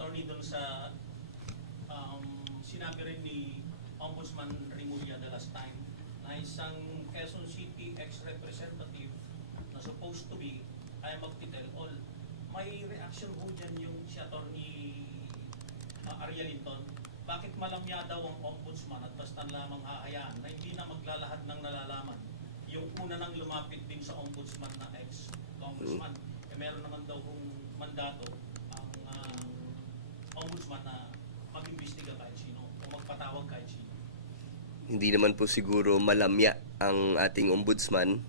attorney doon sa sinabi rin ni Ombudsman Remulla the last time na isang Quezon City ex-representative na supposed to be ay magtitel all. May reaction ho dyan yung si attorney Arya Linton. Bakit malamya daw ang ombudsman at basta lamang hahayaan na hindi na maglalahad ng nalalaman? Yung una nang lumapit din sa ombudsman na ex-ombudsman, meron naman daw kung mandato ang ombudsman na mag-imbestiga kahit sino o magpatawag kahit sino. Hindi naman po siguro malamya ang ating ombudsman.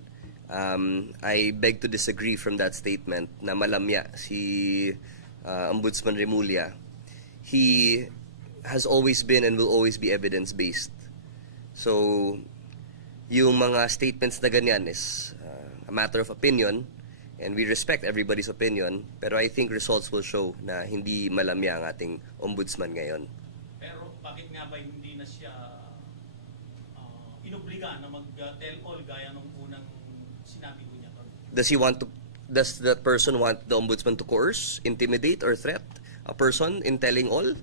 I beg to disagree from that statement na malamya si Ombudsman Remulla. He has always been and will always be evidence-based. So, yung mga statements na ganyan is a matter of opinion, and we respect everybody's opinion, pero I think results will show na hindi malamya ang ating ombudsman ngayon. Pero bakit nga ba hindi na siya inobliga na mag-tell all gaya nung unang sinabi ko niya? Does that person want the ombudsman to coerce, intimidate, or threat a person in telling all?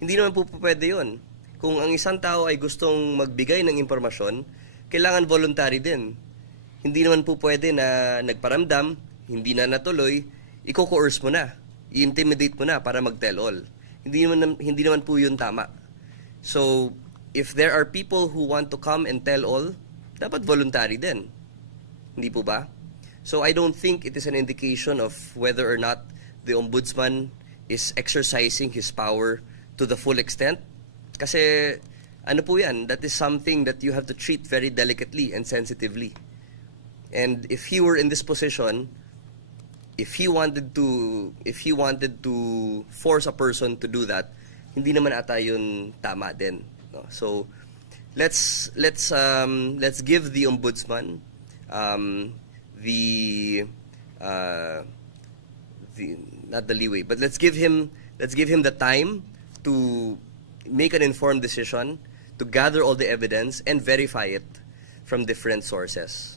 Hindi naman po pwede yun. Kung ang isang tao ay gustong magbigay ng impormasyon, kailangan voluntary din. Hindi naman po pwede na nagparamdam, hindi na natuloy, i-coerce mo na, i-intimidate mo na para mag-tell all. Hindi naman po yun tama. So, if there are people who want to come and tell all, dapat voluntary din. Hindi po ba? So, I don't think it is an indication of whether or not the ombudsman is exercising his power to the full extent. Kasi, ano po yan, that is something that you have to treat very delicately and sensitively. And if he were in this position, if he wanted to force a person to do that, hindi naman ata yun tama din. No? So, let's give the ombudsman not the leeway, but let's give him the time to make an informed decision, to gather all the evidence and verify it from different sources.